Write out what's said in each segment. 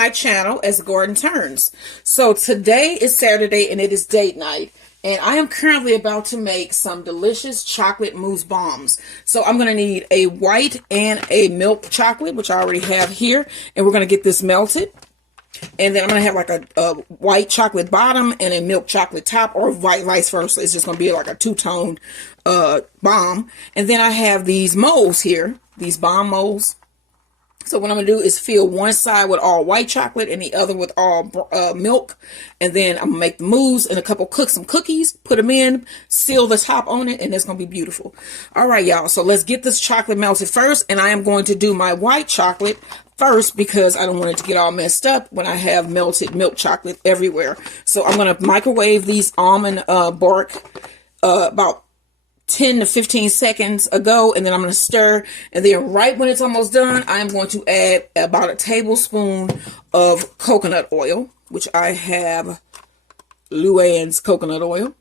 my channel as Gordon Turns. So today is Saturday and it is date night. And I am currently about to make some delicious chocolate mousse bombs. So I'm going to need a white and a milk chocolate, which I already have here. And we're going to get this melted. And then I'm going to have like a white chocolate bottom and a milk chocolate top, or white vice versa. It's just going to be like a two-toned bomb. And then I have these molds here, these bomb molds. So what I'm going to do is fill one side with all white chocolate and the other with all milk. And then I'm going to make the mousse and cook some cookies, put them in, seal the top on it, and it's going to be beautiful. All right, y'all. So let's get this chocolate melted first. And I am going to do my white chocolate first because I don't want it to get all messed up when I have melted milk chocolate everywhere. So I'm going to microwave these almond bark about 10 to 15 seconds ago, and then I'm going to stir, and then right when it's almost done, I'm going to add about a tablespoon of coconut oil, which I have Luann's coconut oil.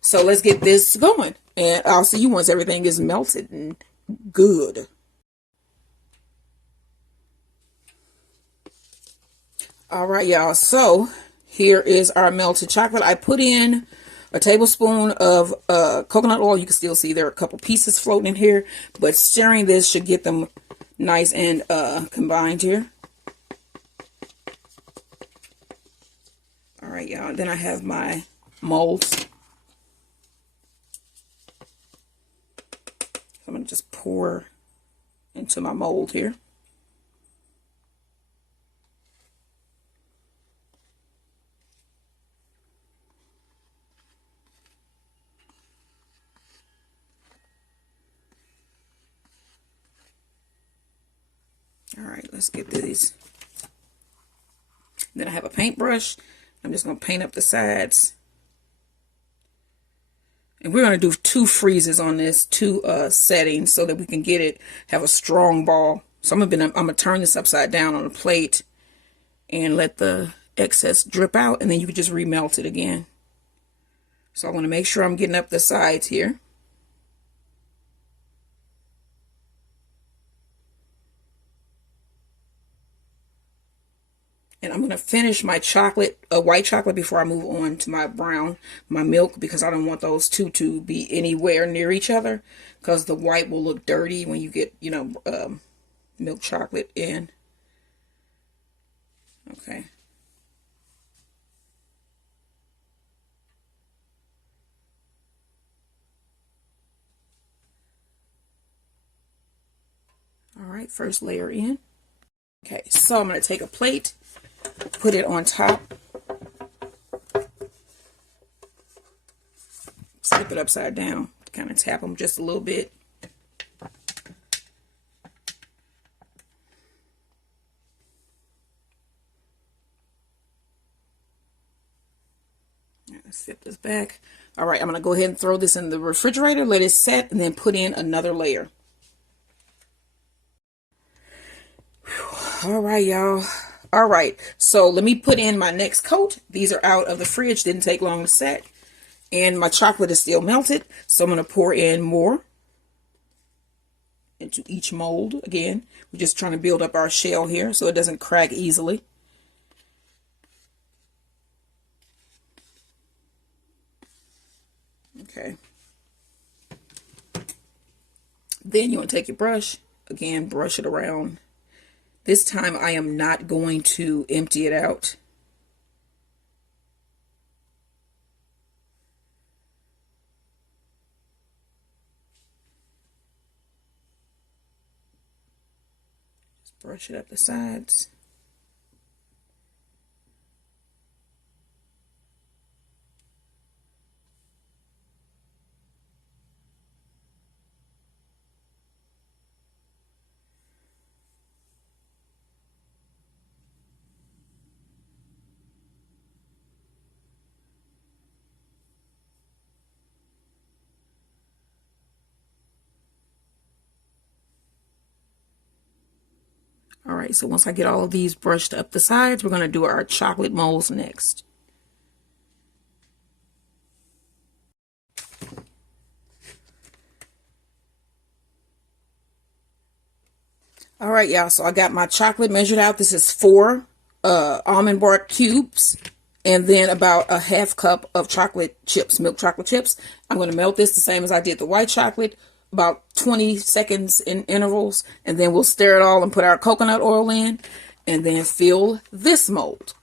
So let's get this going, and I'll see you once everything is melted and good. All right, y'all, so here is our melted chocolate. I put in a tablespoon of coconut oil. You can still see there are a couple pieces floating in here, but stirring this should get them nice and combined here. All right, y'all. Then I have my molds. So I'm going to just pour into my mold here. All right, let's get these. Then I have a paintbrush. I'm just going to paint up the sides. And we're going to do 2 freezes on this, 2 settings, so that we can get it, have a strong ball. So I'm going to turn this upside down on a plate and let the excess drip out, and then you can just remelt it again. So I want to make sure I'm getting up the sides here. And I'm going to finish my chocolate, white chocolate, before I move on to my brown, my milk, because I don't want those two to be anywhere near each other, because the white will look dirty when you get, you know, milk chocolate in. Okay. All right, first layer in. Okay, so I'm going to take a plate, put it on top, flip it upside down, kind of tap them just a little bit. Let's flip this back. All right, I'm going to go ahead and throw this in the refrigerator, let it set, and then put in another layer. All right, y'all. All right, so let me put in my next coat. These are out of the fridge, didn't take long to set. And my chocolate is still melted, so I'm going to pour in more into each mold. Again, we're just trying to build up our shell here so it doesn't crack easily. Okay. Then you want to take your brush, again, brush it around. This time I am not going to empty it out. Just brush it up the sides. All right, so once I get all of these brushed up the sides, we're going to do our chocolate molds next. All right, y'all, so I got my chocolate measured out. This is 4 almond bark cubes, and then about a half cup of chocolate chips, milk chocolate chips. I'm going to melt this the same as I did the white chocolate, about 20 seconds in intervals, and then we'll stir it all and put our coconut oil in, and then fill this mold.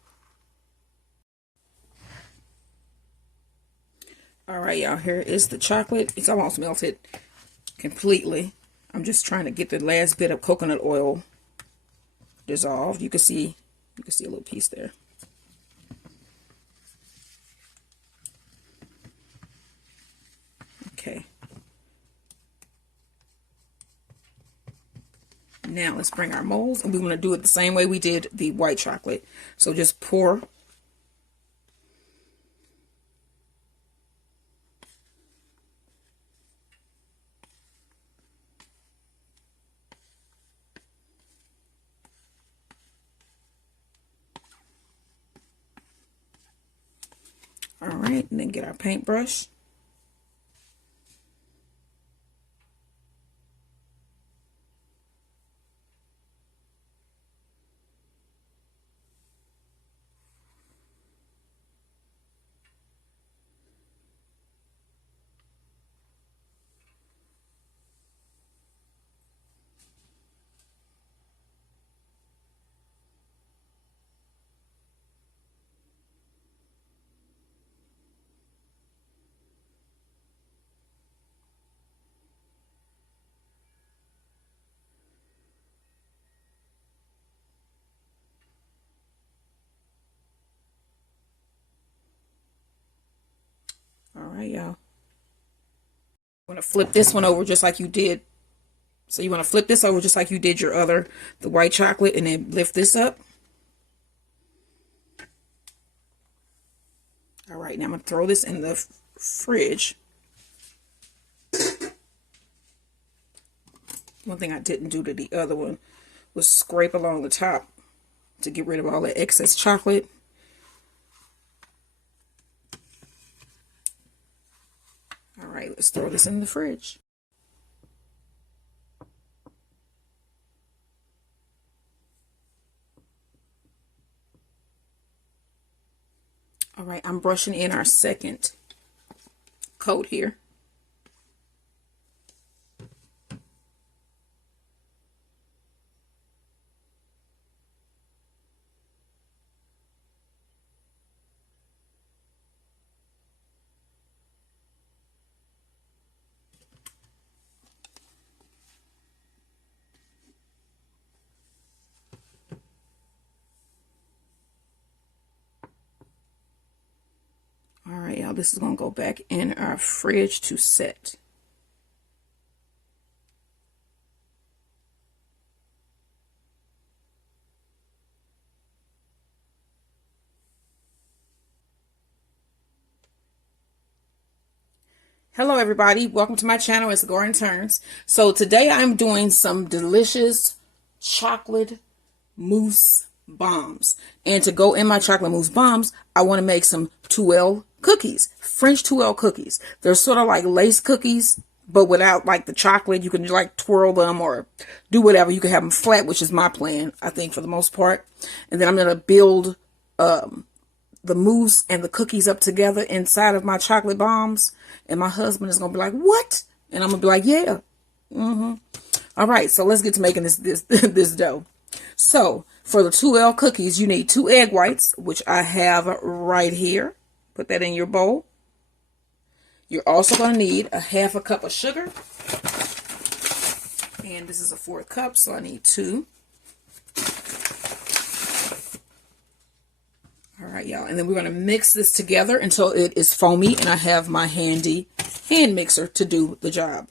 All right, y'all, here is the chocolate. It's almost melted completely. I'm just trying to get the last bit of coconut oil dissolved. You can see a little piece there. Okay. Now let's bring our molds, and we want to do it the same way we did the white chocolate. So just pour. All right, and then get our paintbrush. All right, y'all. You want to flip this one over just like you did. So you want to flip this over just like you did the white chocolate, and then lift this up. All right, now I'm going to throw this in the fridge. One thing I didn't do to the other one was scrape along the top to get rid of all the excess chocolate. All right, let's throw this in the fridge. All right, I'm brushing in our second coat here. All right, y'all, this is going to go back in our fridge to set. Hello, everybody. Welcome to my channel. It's Gordon Turns. So today I'm doing some delicious chocolate mousse bombs. And to go in my chocolate mousse bombs, I want to make some Tuiles cookies, French Tuiles cookies. They're sort of like lace cookies, but without like the chocolate. You can like twirl them or do whatever. You can have them flat, which is my plan, I think, for the most part. And then I'm going to build the mousse and the cookies up together inside of my chocolate bombs. And my husband is going to be like, what? And I'm going to be like, yeah. All right, so let's get to making this dough. So for the Tuiles cookies, you need 2 egg whites, which I have right here. Put that in your bowl. You're also going to need a half a cup of sugar. And this is a 4th cup, so I need 2. All right, y'all. And then we're going to mix this together until it is foamy. And I have my handy hand mixer to do the job.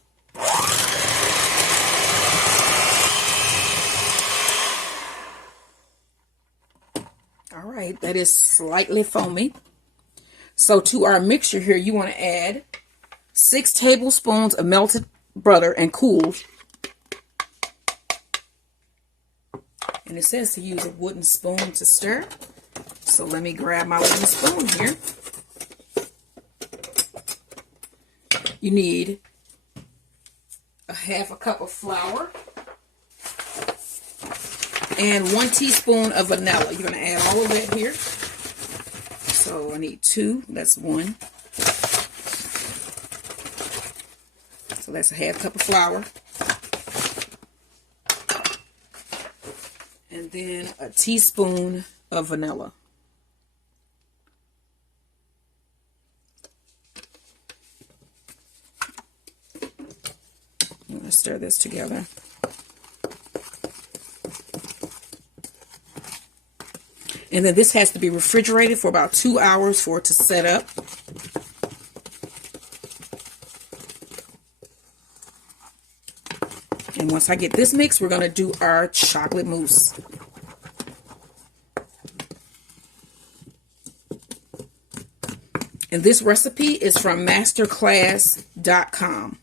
All right, that is slightly foamy. So to our mixture here, you want to add 6 tablespoons of melted butter and cool. And it says to use a wooden spoon to stir. So let me grab my wooden spoon here. You need a half a cup of flour. and 1 teaspoon of vanilla. You're going to add all of that here. So I need 2. That's 1. So that's a half cup of flour. And then a teaspoon of vanilla. I'm going to stir this together. And then this has to be refrigerated for about 2 hours for it to set up. And once I get this mixed, we're going to do our chocolate mousse. And this recipe is from masterclass.com.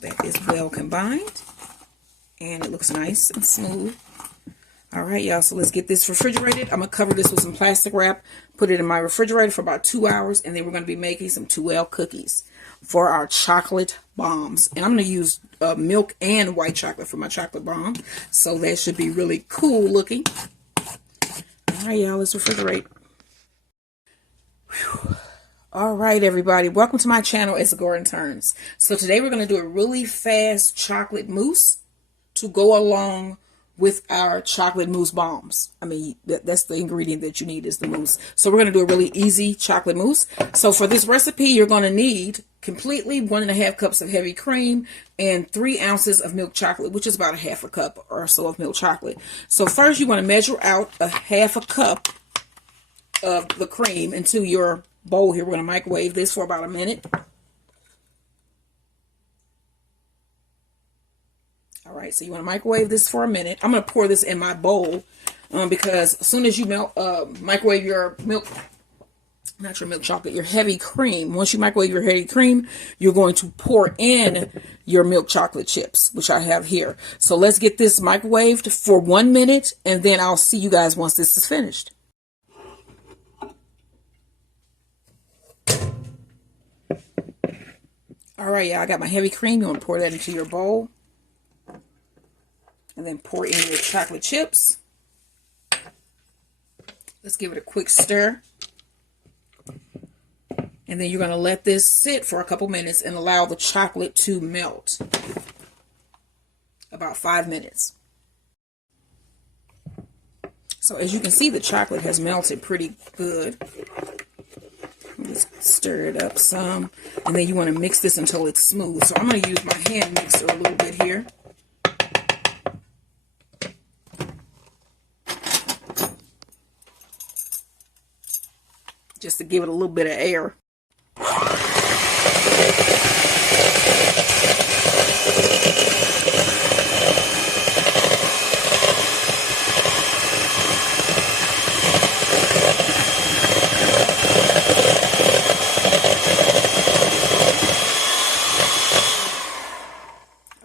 That is well combined. And it looks nice and smooth. All right, y'all, so let's get this refrigerated. I'm going to cover this with some plastic wrap, put it in my refrigerator for about 2 hours, and then we're going to be making some Tuiles cookies for our chocolate bombs. And I'm going to use milk and white chocolate for my chocolate bomb, so that should be really cool looking. All right, y'all, let's refrigerate. Whew. All right, everybody, welcome to my channel. It's Gordon Turns. So today we're going to do a really fast chocolate mousse to go along with our chocolate mousse bombs. I mean, that's the ingredient that you need is the mousse. So we're going to do a really easy chocolate mousse. So for this recipe, you're going to need completely 1.5 cups of heavy cream and 3 ounces of milk chocolate, which is about a half a cup or so of milk chocolate. So first you want to measure out a half a cup of the cream into your bowl here. We're going to microwave this for about a minute. All right, so you want to microwave this for a minute. I'm going to pour this in my bowl because as soon as you microwave your milk, not your milk chocolate, your heavy cream. Once you microwave your heavy cream, you're going to pour in your milk chocolate chips, which I have here. So let's get this microwaved for 1 minute, and then I'll see you guys once this is finished. All right, y'all, I got my heavy cream. You want to pour that into your bowl. And then pour in your chocolate chips. Let's give it a quick stir. And then you're going to let this sit for a couple minutes and allow the chocolate to melt. About 5 minutes. So as you can see, the chocolate has melted pretty good. Let's stir it up some. And then you want to mix this until it's smooth. So I'm going to use my hand mixer a little bit here. Just to give it a little bit of air.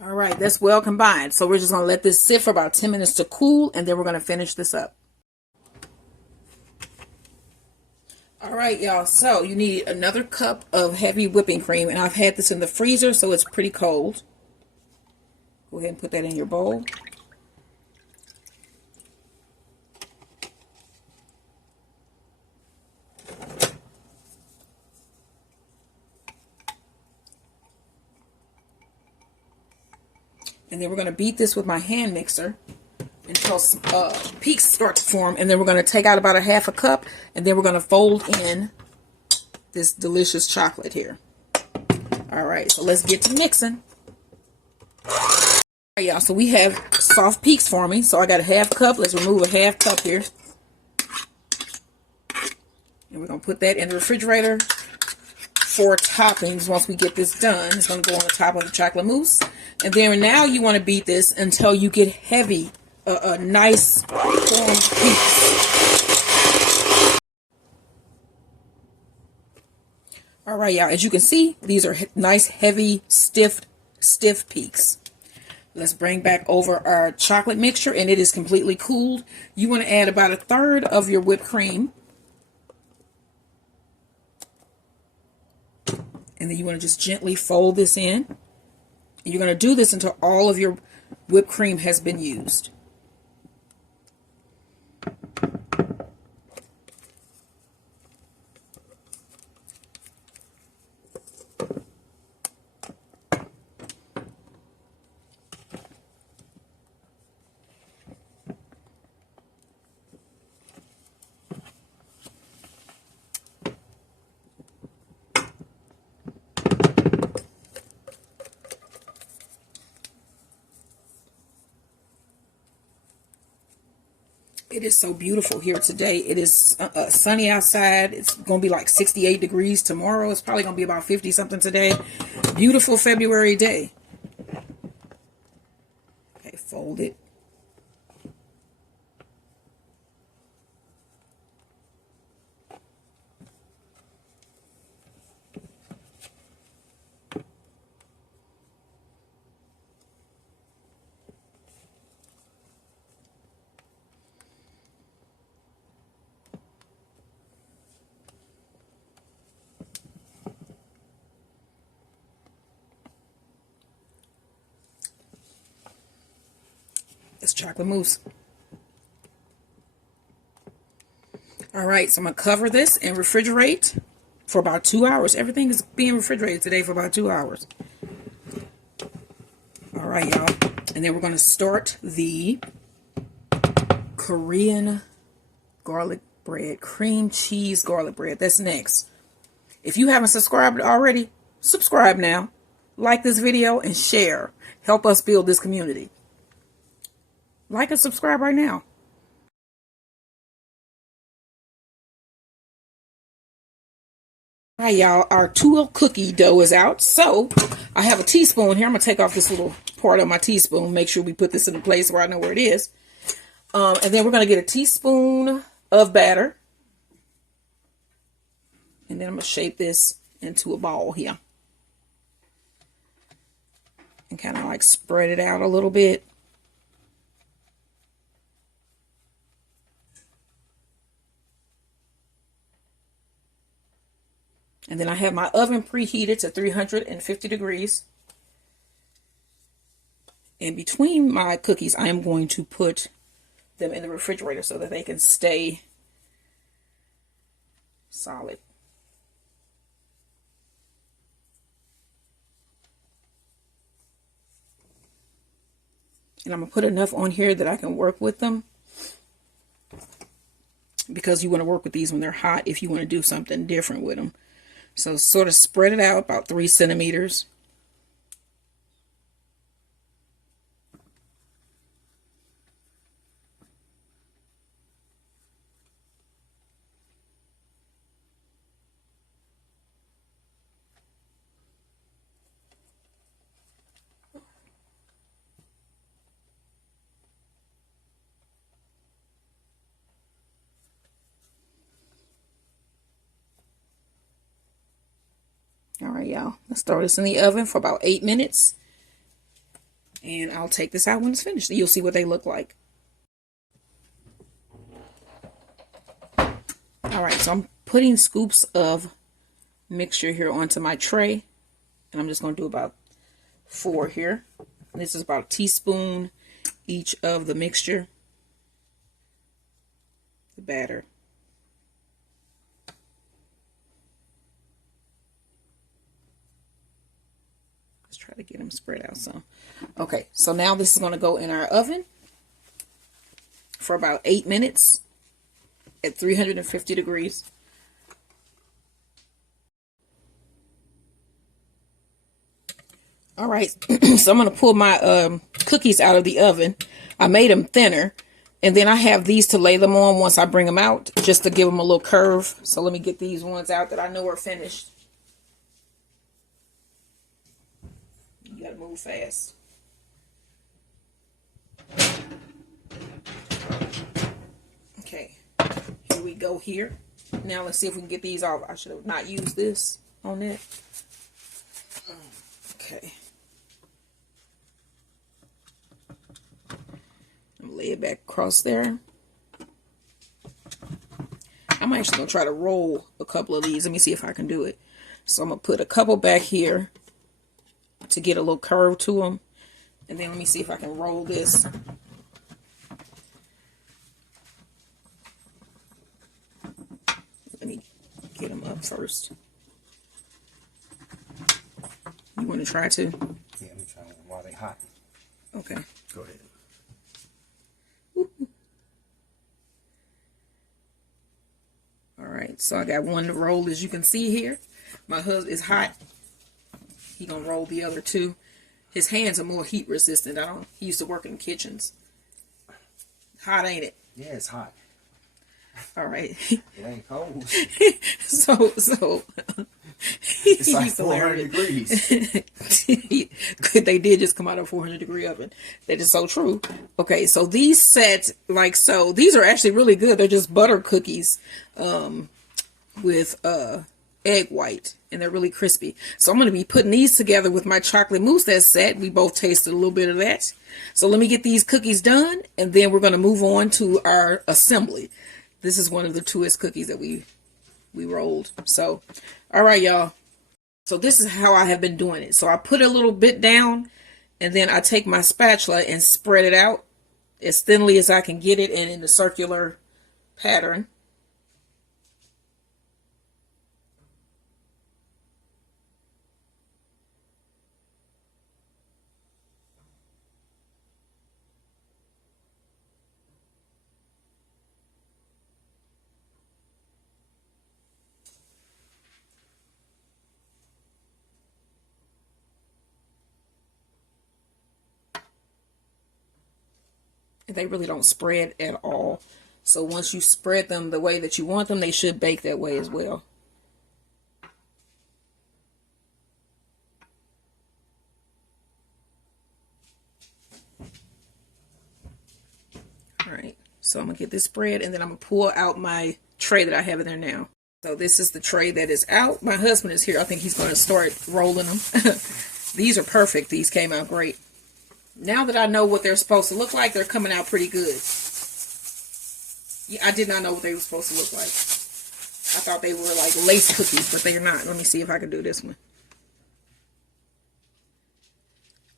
All right, that's well combined. So we're just going to let this sit for about 10 minutes to cool, and then we're going to finish this up. All right, y'all, so you need another cup of heavy whipping cream, and I've had this in the freezer, so it's pretty cold. Go ahead and put that in your bowl. And then we're going to beat this with my hand mixer until peaks start to form, and then we're going to take out about a half a cup, and then we're going to fold in this delicious chocolate here. All right, so let's get to mixing. All right, y'all, so we have soft peaks forming, so I got a half cup. Let's remove a half cup here, and we're going to put that in the refrigerator for toppings. Once we get this done, it's going to go on the top of the chocolate mousse, and then now you want to beat this until you get heavy, a nice formed peaks. All right, y'all, as you can see, these are nice, heavy, stiff peaks. Let's bring back over our chocolate mixture, and it is completely cooled. You want to add about 1/3 of your whipped cream. And then you want to just gently fold this in. And you're going to do this until all of your whipped cream has been used. It is so beautiful here today. It is sunny outside. It's going to be like 68 degrees tomorrow. It's probably going to be about 50 something today. Beautiful February day. Okay, fold it. It's chocolate mousse. All right, so I'm going to cover this and refrigerate for about 2 hours. Everything is being refrigerated today for about 2 hours. All right, y'all. And then we're going to start the Korean garlic bread, cream cheese garlic bread. That's next. If you haven't subscribed already, subscribe now. Like this video and share. Help us build this community. Like and subscribe right now. All right, y'all, our Tuiles cookie dough is out. So I have a teaspoon here. I'm going to take off this little part of my teaspoon. Make sure we put this in a place where I know where it is. And then we're going to get a teaspoon of batter. And then I'm going to shape this into a ball here. And kind of like spread it out a little bit. And then I have my oven preheated to 350 degrees. And between my cookies, I am going to put them in the refrigerator so that they can stay solid. And I'm going to put enough on here that I can work with them. Because you want to work with these when they're hot if you want to do something different with them. So sort of spread it out about 3 centimeters. All right, y'all. Let's throw this in the oven for about 8 minutes. And I'll take this out when it's finished. You'll see what they look like. All right, so I'm putting scoops of mixture here onto my tray. And I'm just going to do about 4 here. This is about a teaspoon each of the mixture. The batter. Try to get them spread out some. Okay, so now this is going to go in our oven for about 8 minutes at 350 degrees. All right, so I'm going to pull my cookies out of the oven. I made them thinner, and then I have these to lay them on once I bring them out, just to give them a little curve. So let me get these ones out that I know are finished. You gotta move fast. Okay, here we go here. Now let's see if we can get these off. I should have not used this on it. Okay. I'm gonna lay it back across there. I'm actually gonna try to roll a couple of these. Let me see if I can do it. So I'm going to put a couple back here to get a little curve to them. And then let me see if I can roll this. Let me get them up first. You want to try to? Yeah, let me try them while they're hot. Okay. Go ahead. All right, so I got one to roll, as you can see here. My husband is hot. He gonna roll the other two. His hands are more heat resistant. He used to work in kitchens. Hot, ain't it? Yeah, it's hot. All right. It ain't cold. so It's like 400 degrees. They did just come out of a 400-degree oven. That is so true. Okay, so these set like so. These are actually really good. They're just butter cookies with egg white, and they're really crispy. So I'm going to be putting these together with my chocolate mousse that's set. We both tasted a little bit of that. So let me get these cookies done, and then we're going to move on to our assembly. This is one of the Tuiles cookies that we rolled. So, all right, y'all. So this is how I have been doing it. So I put a little bit down, and then I take my spatula and spread it out as thinly as I can get it and in the circular pattern. They really don't spread at all. So once you spread them the way that you want them, they should bake that way as well. All right, so I'm gonna get this spread, and then I'm gonna pull out my tray that I have in there now. So this is the tray that is out. My husband is here. I think he's gonna start rolling them. These are perfect. These came out great. Now that I know what they're supposed to look like, they're coming out pretty good. Yeah, I did not know what they were supposed to look like. I thought they were like lace cookies, but they are not. Let me see if I can do this one.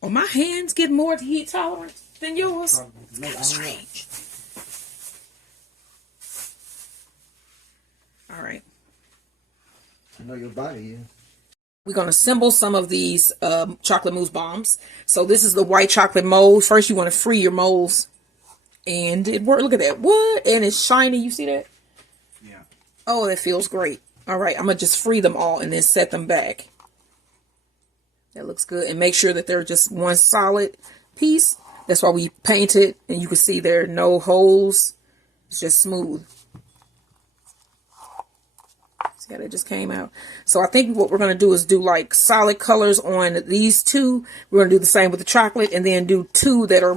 Oh, my hands get more heat tolerant than yours. That's strange. All right. I know your body is. We're going to assemble some of these chocolate mousse bombs. So this is the white chocolate mold. First, you want to free your molds. And it worked. Look at that. What? And it's shiny. You see that? Yeah. Oh, that feels great. All right. I'm going to just free them all and then set them back. That looks good. And make sure that they're just one solid piece. That's why we painted. And you can see there are no holes. It's just smooth. See how that just came out? So I think what we're going to do is do like solid colors on these two. We're going to do the same with the chocolate, and then do two that are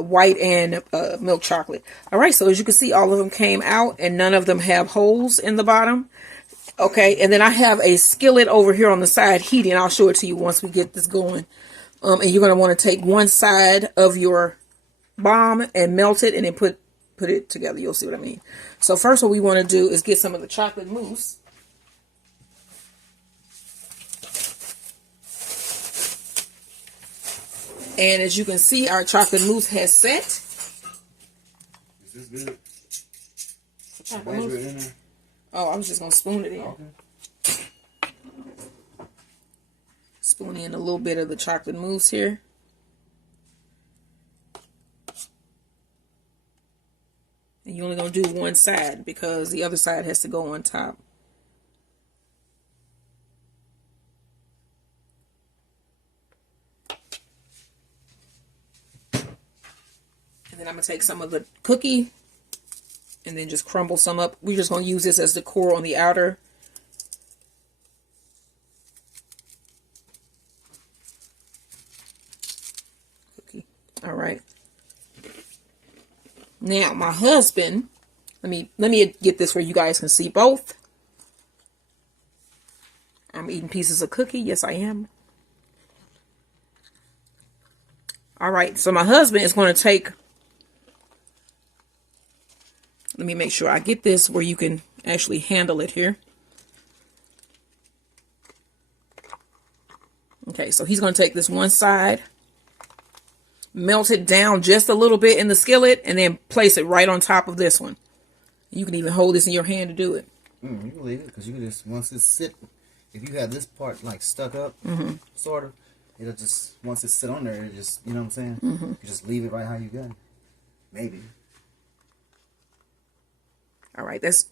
white and milk chocolate. All right, so as you can see, all of them came out, and none of them have holes in the bottom. Okay, and then I have a skillet over here on the side heating. I'll show it to you once we get this going. And you're going to want to take one side of your bomb and melt it, and then put it together. You'll see what I mean. So first what we want to do is get some of the chocolate mousse. And as you can see, our chocolate mousse has set. Is this good? Chocolate mousse? It in there? Oh, I was just going to spoon it in. Okay. Spoon in a little bit of the chocolate mousse here. And you're only going to do one side because the other side has to go on top. And then I'm going to take some of the cookie and then just crumble some up. We're just going to use this as decor on the outer. Cookie. All right. Now, my husband, let me get this where you guys can see both. I'm eating pieces of cookie. Yes, I am. All right, so my husband is going to take, let me make sure I get this where you can actually handle it here. so he's going to take this one side, melt it down just a little bit in the skillet, and then place it right on top of this one. You can even hold this in your hand to do it. You can leave it because you can just, once it's sit, if you have this part like stuck up, sort of, it'll just, once it's sit on there, it just, you know what I'm saying? You just leave it right how you got it. Maybe. All right, it's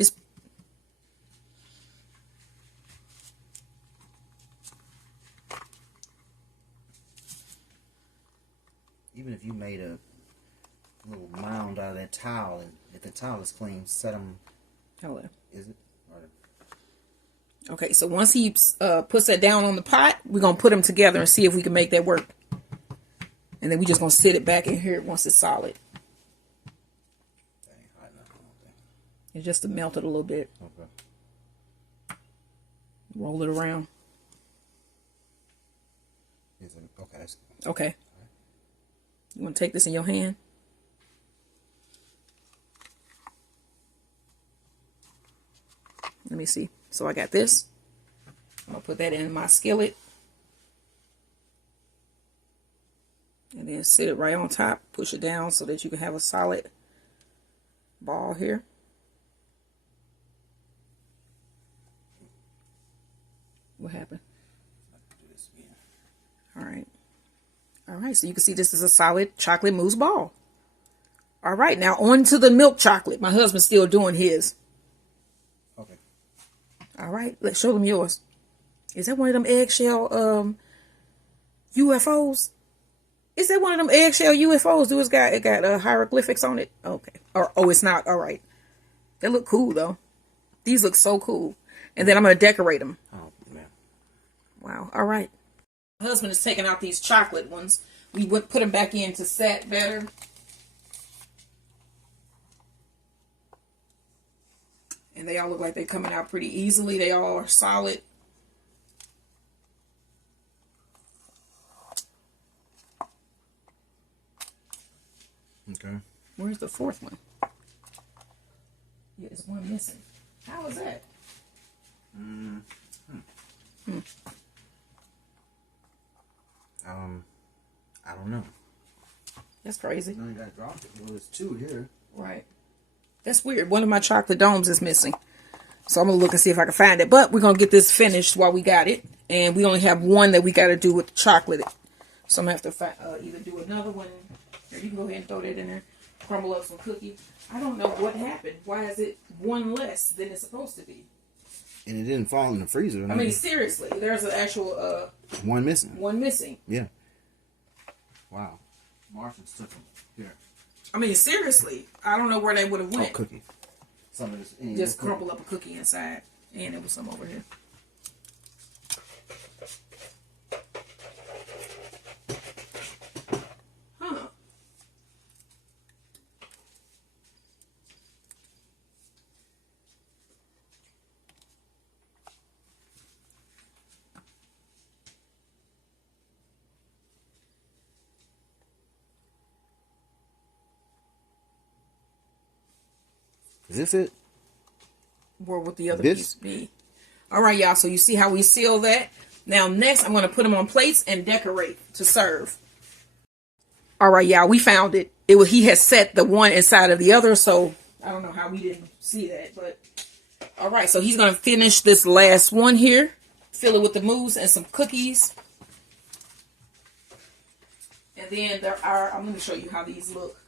even if you made a little mound out of that towel, and if the towel is clean, set them. Hold on. Is it? Okay, so once he puts that down on the pot, we're going to put them together and see if we can make that work. And then we're just going to sit it back in here once it's solid. And just to melt it a little bit. Okay. Roll it around. Is it? Okay. Okay. You want to take this in your hand? Let me see. So I got this. I'm going to put that in my skillet. And then sit it right on top. Push it down so that you can have a solid ball here. What happened? All right. All right. So you can see this is a solid chocolate mousse ball. All right. Now on to the milk chocolate. My husband's still doing his. Okay. All right. Let's show them yours. Is that one of them eggshell UFOs? Is that one of them eggshell UFOs? Do it got hieroglyphics on it? Okay. Or oh, it's not. All right. They look cool though. These look so cool. And then I'm gonna decorate them. Oh man. Wow. All right. My husband is taking out these chocolate ones. We would put them back in to set better. And they all look like they're coming out pretty easily. They all are solid. Okay. Where's the fourth one? Yeah, there's one missing. How is that? I don't know. That's crazy. No, you got dropped it. Well, there's two here. Right. That's weird. One of my chocolate domes is missing. So I'm going to look and see if I can find it. But we're going to get this finished while we got it. And we only have one that we got to do with the chocolate. So I'm going to have to either do another one. Or you can go ahead and throw that in there. Crumble up some cookies. I don't know what happened. Why is it one less than it's supposed to be? And it didn't fall in the freezer. I mean, seriously. There's an actual... one missing. One missing. Yeah. Wow. Martians took them. Here. I mean, seriously. I don't know where they would have went. Oh, cookie. Some of this. Just crumple up a cookie inside. And there was some over here. Huh. Is this it? Where would the other piece be? All right, y'all. So you see how we seal that? Now, next, I'm going to put them on plates and decorate to serve. All right, y'all. We found it. He had set the one inside of the other, so I don't know how we didn't see that. But all right, so he's going to finish this last one here. Fill it with the mousse and some cookies. And then I'm going to show you how these look.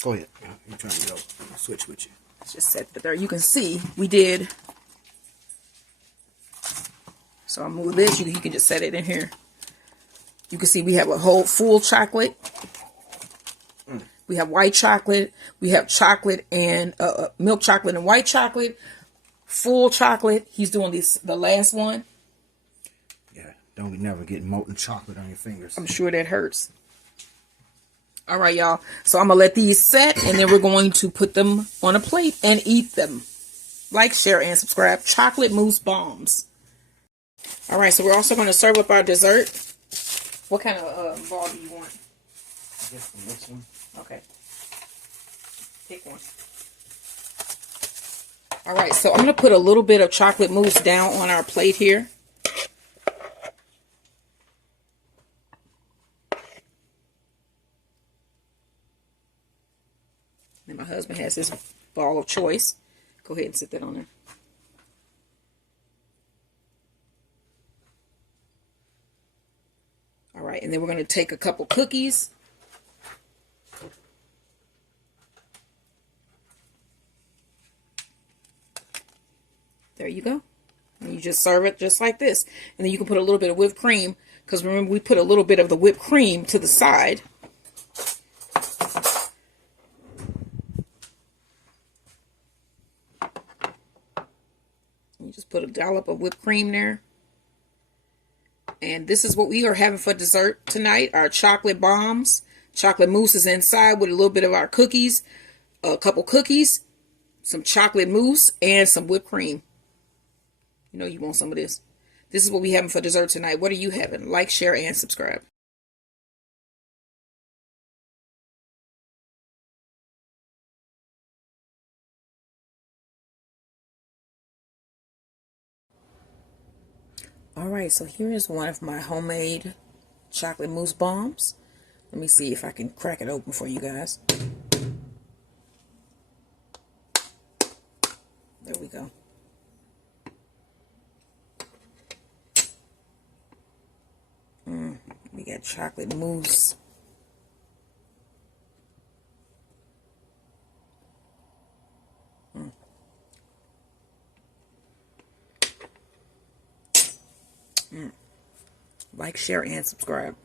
Go ahead. I'm trying to go switch with you. Just set it there. You can see we did. So I'll move this. You can just set it in here. You can see we have a whole full chocolate. We have white chocolate. We have chocolate and milk chocolate and white chocolate. Full chocolate. He's doing the last one. Yeah, don't never get molten chocolate on your fingers. I'm sure that hurts. All right, y'all. So I'm going to let these set, and then we're going to put them on a plate and eat them. Like, share, and subscribe. Chocolate mousse bombs. All right, so we're also going to serve up our dessert. What kind of ball do you want? guess the next one. Okay. Pick one. All right, so I'm going to put a little bit of chocolate mousse down on our plate here. And my husband has his ball of choice. Go ahead and sit that on there. All right, and then we're going to take a couple cookies. There you go. And you just serve it just like this. And then you can put a little bit of whipped cream, because remember we put a little bit of the whipped cream to the side. You just put a dollop of whipped cream there. And this is what we are having for dessert tonight. Our chocolate bombs. Chocolate mousse is inside with a little bit of our cookies. A couple cookies. Some chocolate mousse. And some whipped cream. You know you want some of this. This is what we having for dessert tonight. What are you having? Like, share, and subscribe. Alright, so here is one of my homemade chocolate mousse bombs. Let me see if I can crack it open for you guys. There we go. We got chocolate mousse. Like, share, and subscribe.